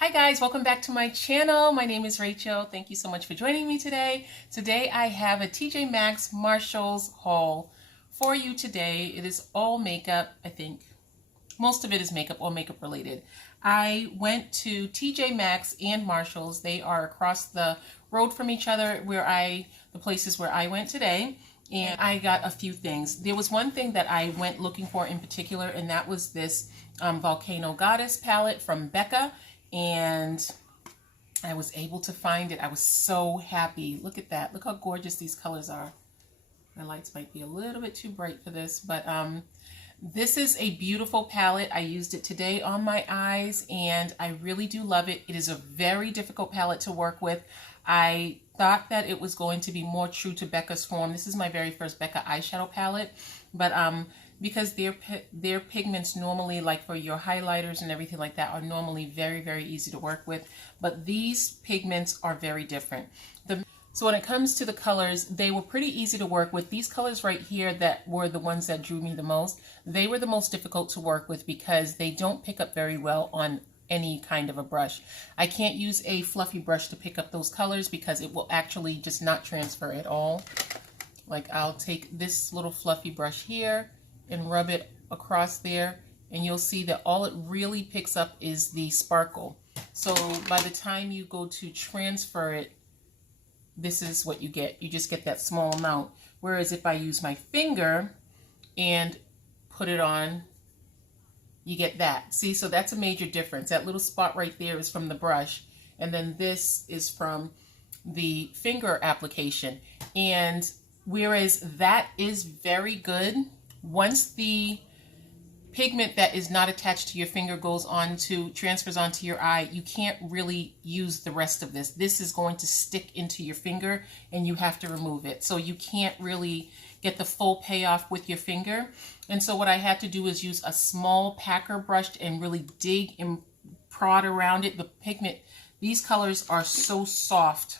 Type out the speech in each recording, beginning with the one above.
Hi guys, welcome back to my channel. My name is Rachel. Thank you so much for joining me today. Today I have a TJ Maxx Marshalls haul for you today. It is all makeup, I think. Most of it is makeup or makeup related. I went to TJ Maxx and Marshalls. They are across the road from each other the places where I went today. And I got a few things. There was one thing that I went looking for in particular, and that was this Volcano Goddess palette from Becca. And I was able to find it. I was so happy. Look at that. Look how gorgeous these colors are. My lights might be a little bit too bright for this, but this is a beautiful palette. I used it today on my eyes, and I really do love it. It is a very difficult palette to work with. I thought that it was going to be more true to Becca's form. This is my very first Becca eyeshadow palette, but because their pigments normally, like for your highlighters and everything like that, are normally very, very easy to work with. But these pigments are very different. So when it comes to the colors, they were pretty easy to work with. These colors right here that were the ones that drew me the most, they were the most difficult to work with because they don't pick up very well on any kind of a brush. I can't use a fluffy brush to pick up those colors because it will actually just not transfer at all. Like I'll take this little fluffy brush here and rub it across there, and you'll see that all it really picks up is the sparkle. So by the time you go to transfer it, this is what you get. You just get that small amount. Whereas if I use my finger and put it on, you get that. See, so that's a major difference. That little spot right there is from the brush, and then this is from the finger application. And whereas that is very good, once the pigment that is not attached to your finger transfers onto your eye, you can't really use the rest of this. This is going to stick into your finger and you have to remove it. So you can't really get the full payoff with your finger. And so what I had to do is use a small packer brush and really dig and prod around it. The pigment, these colors are so soft.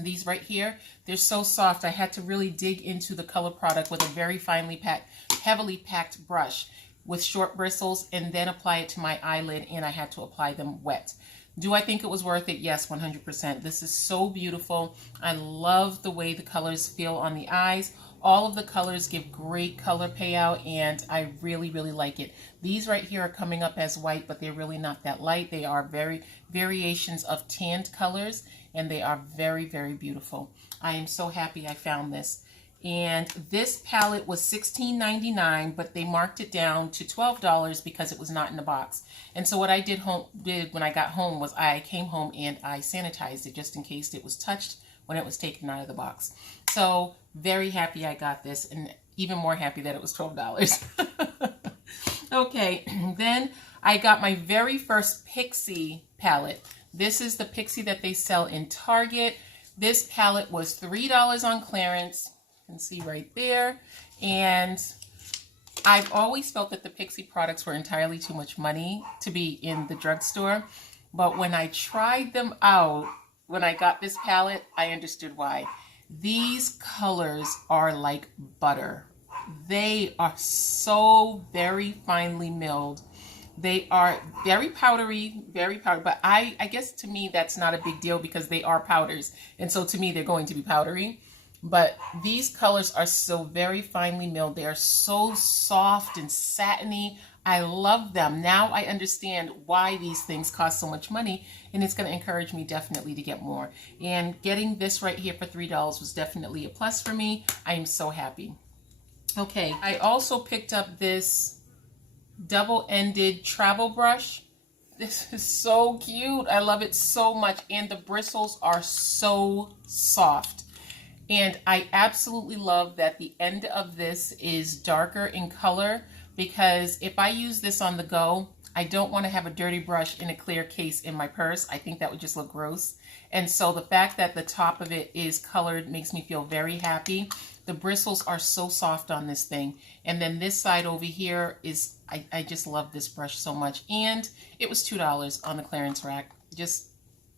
These right here, they're so soft. I had to really dig into the color product with a very finely packed, heavily packed brush with short bristles, and then apply it to my eyelid, and I had to apply them wet. Do I think it was worth it? Yes, 100%. This is so beautiful. I love the way the colors feel on the eyes. All of the colors give great color payout, and I really, really like it. These right here are coming up as white, but they're really not that light. They are variations of tanned colors, and they are very, very beautiful. I am so happy I found this. And this palette was $16.99, but they marked it down to $12 because it was not in the box. And so what I did when I got home was I came home and I sanitized it just in case it was touched when it was taken out of the box. So very happy I got this, and even more happy that it was $12. Okay, then I got my very first Pixie palette. This is the Pixie that they sell in Target. This palette was $3 on clearance. You can see right there. And I've always felt that the Pixie products were entirely too much money to be in the drugstore. But when I tried them out, when I got this palette, I understood why. These colors are like butter. They are so very finely milled. They are very powdery, but I guess to me that's not a big deal because they are powders. And so to me, they're going to be powdery. But these colors are so very finely milled. They are so soft and satiny. I love them. Now I understand why these things cost so much money, and it's going to encourage me definitely to get more. And getting this right here for $3 was definitely a plus for me. I am so happy. Okay, I also picked up this double-ended travel brush. This is so cute. I love it so much, and the bristles are so soft. And I absolutely love that the end of this is darker in color, because if I use this on the go, I don't want to have a dirty brush in a clear case in my purse. I think that would just look gross. And so the fact that the top of it is colored makes me feel very happy. The bristles are so soft on this thing. And then this side over here is, I just love this brush so much. And it was $2 on the clearance rack.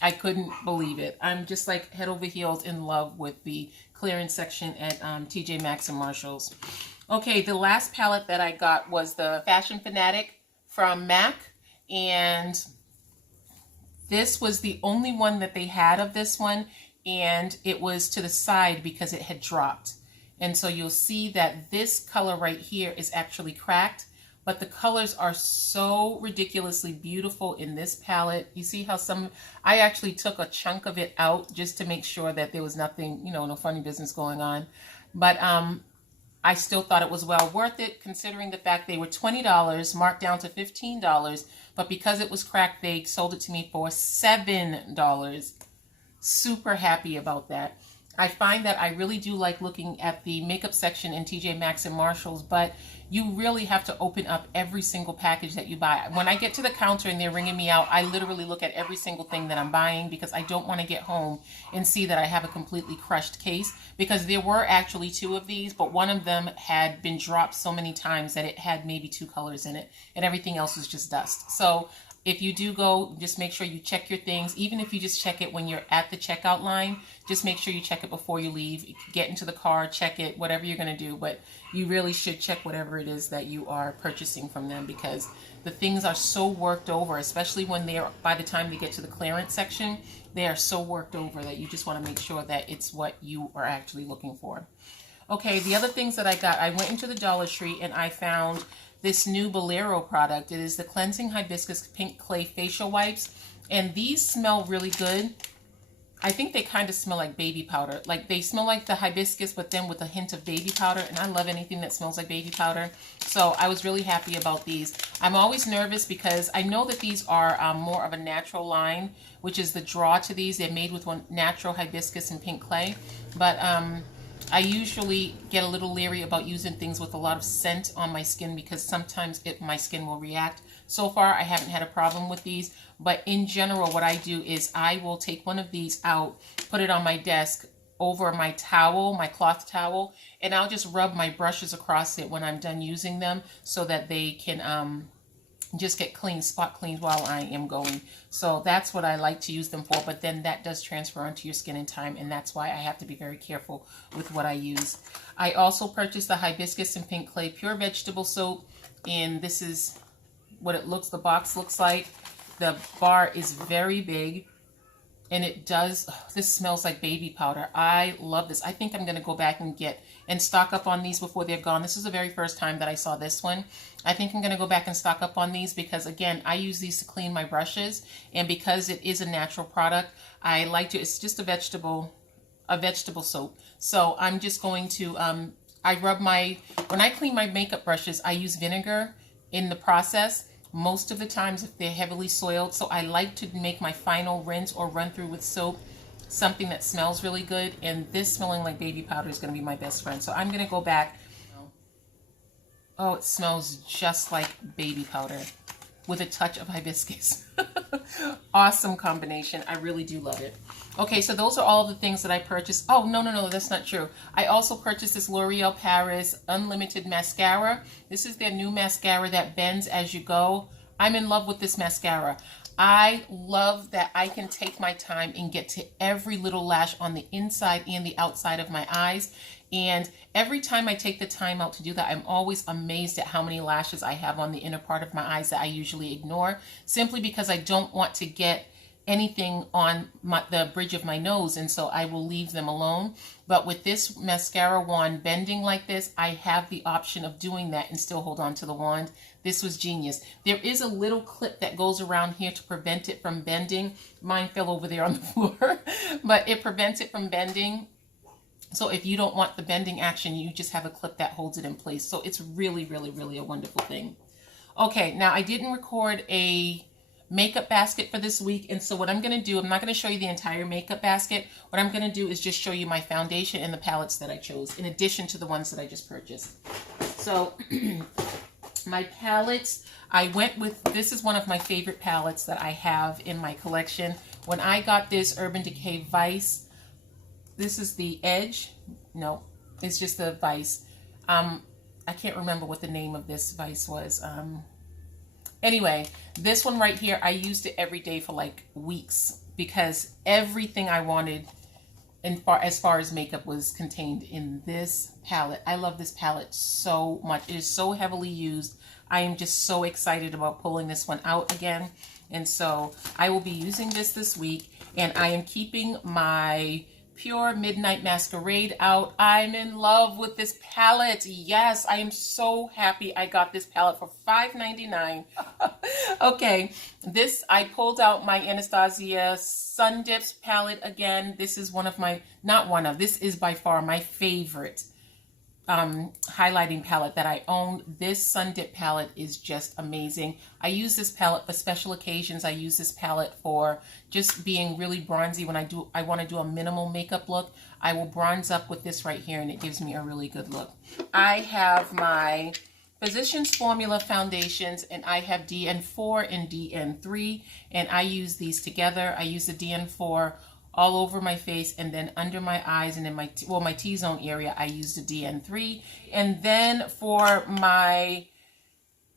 I couldn't believe it. I'm just like head over heels in love with the clearance section at TJ Maxx and Marshalls. Okay, the last palette that I got was the Fashion Fanatic from MAC. And This was the only one that they had of this one, and it was to the side because it had dropped. And so you'll see that this color right here is actually cracked, but the colors are so ridiculously beautiful in this palette. You see how I actually took a chunk of it out just to make sure that there was nothing, no funny business going on. But I still thought it was well worth it, considering the fact they were $20, marked down to $15, but because it was cracked, they sold it to me for $7. Super happy about that. I find that I really do like looking at the makeup section in TJ Maxx and Marshalls, but you really have to open up every single package that you buy. When I get to the counter and they're ringing me out, I literally look at every single thing that I'm buying because I don't want to get home and see that I have a completely crushed case, because there were actually 2 of these, but one of them had been dropped so many times that it had maybe 2 colors in it and everything else was just dust. So if you do go, just make sure you check your things. Even if you just check it when you're at the checkout line, just make sure you check it before you leave. Get into the car, check it, whatever you're going to do. But you really should check whatever it is that you are purchasing from them, because the things are so worked over, especially when by the time they get to the clearance section, they are so worked over that you just want to make sure that it's what you are actually looking for. Okay, the other things that I got, I went into the Dollar Tree and I found this new Bolero product. It is the Cleansing Hibiscus Pink Clay Facial Wipes. And these smell really good. I think they kind of smell like baby powder. Like they smell like the hibiscus, but then with a hint of baby powder. And I love anything that smells like baby powder. So I was really happy about these. I'm always nervous because I know that these are more of a natural line, which is the draw to these. They're made with one natural hibiscus and pink clay. But I usually get a little leery about using things with a lot of scent on my skin because sometimes my skin will react. So far, I haven't had a problem with these, but in general, what I do is I will take one of these out, put it on my desk over my towel, my cloth towel, and I'll just rub my brushes across it when I'm done using them so that they can just get clean, spot cleaned while I am going. So that's what I like to use them for, but then that does transfer onto your skin in time, and that's why I have to be very careful with what I use. I also purchased the Hibiscus and Pink Clay Pure Vegetable Soap, and this is what the box looks like. The bar is very big, and this smells like baby powder. I love this. I think I'm going to go back and stock up on these before they're gone. This is the very first time that I saw this one. I think I'm going to go back and stock up on these because, again, I use these to clean my brushes, and because it is a natural product, I like to, it's just a vegetable soap. So I'm just going to, when I clean my makeup brushes, I use vinegar in the process. Most of the times if they're heavily soiled, so I like to make my final rinse or run through with soap something that smells really good, and this smelling like baby powder is going to be my best friend. So I'm going to go back. Oh, it smells just like baby powder with a touch of hibiscus. Awesome combination. I really do love it. Okay, so those are all the things that I purchased. Oh, no, that's not true. I also purchased this L'Oreal Paris Unlimited Mascara. This is their new mascara that bends as you go. I'm in love with this mascara. I love that I can take my time and get to every little lash on the inside and the outside of my eyes. And every time I take the time out to do that, I'm always amazed at how many lashes I have on the inner part of my eyes that I usually ignore, simply because I don't want to get anything on the bridge of my nose, and so I will leave them alone. But with this mascara wand bending like this, I have the option of doing that and still hold on to the wand. This was genius. There is a little clip that goes around here to prevent it from bending. Mine fell over there on the floor, but it prevents it from bending. So if you don't want the bending action, you just have a clip that holds it in place. So it's really, really, really a wonderful thing. Okay, now I didn't record a makeup basket for this week, and so what I'm going to do, I'm not going to show you the entire makeup basket. What I'm going to do is just show you my foundation and the palettes that I chose, in addition to the ones that I just purchased. So my palettes, I went with, this is one of my favorite palettes that I have in my collection. When I got this Urban Decay Vice, this is the Edge. No, it's just the Vice. I can't remember what the name of this Vice was. Anyway, this one right here, I used it every day for like weeks because everything I wanted as far as makeup was contained in this palette. I love this palette so much. It is so heavily used. I am just so excited about pulling this one out again. And so I will be using this week, and I am keeping my Pure Midnight Masquerade out. I'm in love with this palette. Yes, I am so happy I got this palette for $5.99. Okay, this, I pulled out my Anastasia Sun Dips palette again. This is one of my, this is by far my favorite highlighting palette that I own. This Sun Dip palette is just amazing. I use this palette for special occasions. I use this palette for just being really bronzy when I want to do a minimal makeup look. I will bronze up with this right here, and it gives me a really good look. I have my Physicians Formula foundations, and I have DN4 and DN3, and I use these together. I use the DN4 all over my face, and then under my eyes, and in my T-zone area, I use the DN3. And then for my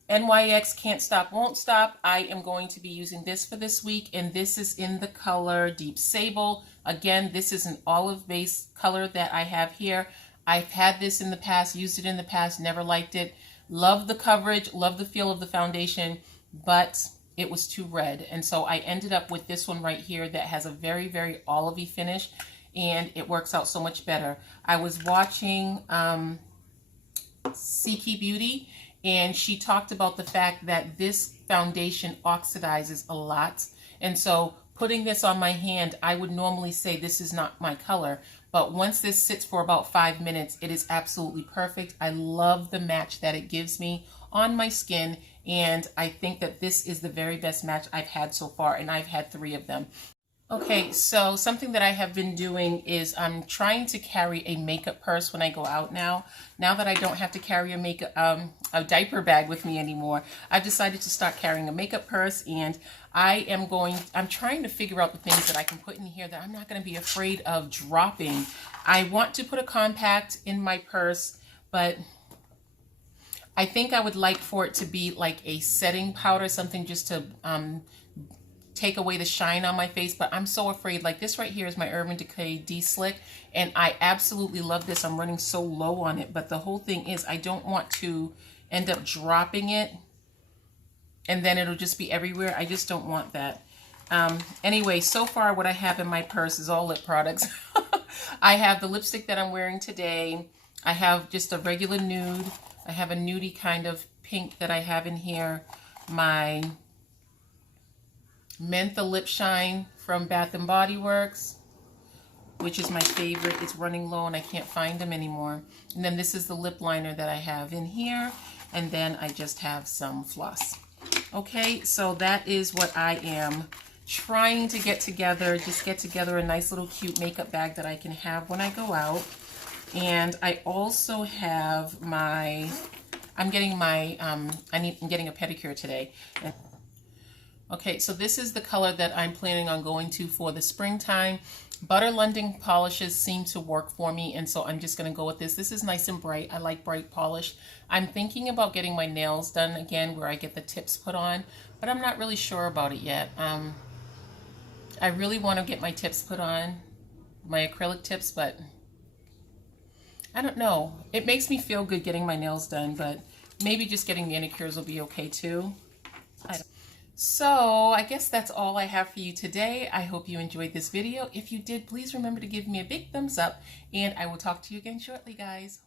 NYX Can't Stop, Won't Stop, I am going to be using this for this week, and this is in the color Deep Sable. Again, this is an olive-based color that I have here. I've had this in the past, used it in the past, never liked it. Love the coverage, love the feel of the foundation, but it was too red. And so I ended up with this one right here that has a very, very olivey finish, and it works out so much better. I was watching Siki Beauty, and she talked about the fact that this foundation oxidizes a lot. And so putting this on my hand, I would normally say this is not my color, but once this sits for about 5 minutes, it is absolutely perfect. I love the match that it gives me on my skin, and I think that this is the very best match I've had so far, and I've had 3 of them. Okay, so something that I have been doing is I'm trying to carry a makeup purse when I go out now. Now that I don't have to carry a diaper bag with me anymore, I've decided to start carrying a makeup purse, and I'm trying to figure out the things that I can put in here that I'm not going to be afraid of dropping. I want to put a compact in my purse, but I think I would like for it to be like a setting powder, something just to take away the shine on my face, but I'm so afraid. Like this right here is my Urban Decay D-Slick, and I absolutely love this. I'm running so low on it, but the whole thing is I don't want to end up dropping it and then it'll just be everywhere. I just don't want that. Anyway, so far what I have in my purse is all lip products. I have the lipstick that I'm wearing today. I have just a regular nude. I have a nudie kind of pink that I have in here. My Mentha Lip Shine from Bath & Body Works, which is my favorite. It's running low and I can't find them anymore. And then this is the lip liner that I have in here. And then I just have some floss. Okay, so that is what I am trying to get together. Just get together a nice little cute makeup bag that I can have when I go out. And I also have my, I'm getting a pedicure today. Okay, so this is the color that I'm planning on going to for the springtime. Butter London polishes seem to work for me, and so I'm just going to go with this. This is nice and bright. I like bright polish. I'm thinking about getting my nails done again where I get the tips put on, but I'm not really sure about it yet. I really want to get my tips put on, my acrylic tips, but I don't know. It makes me feel good getting my nails done, but maybe just getting manicures will be okay too. So I guess that's all I have for you today. I hope you enjoyed this video. If you did, please remember to give me a big thumbs up, and I will talk to you again shortly, guys.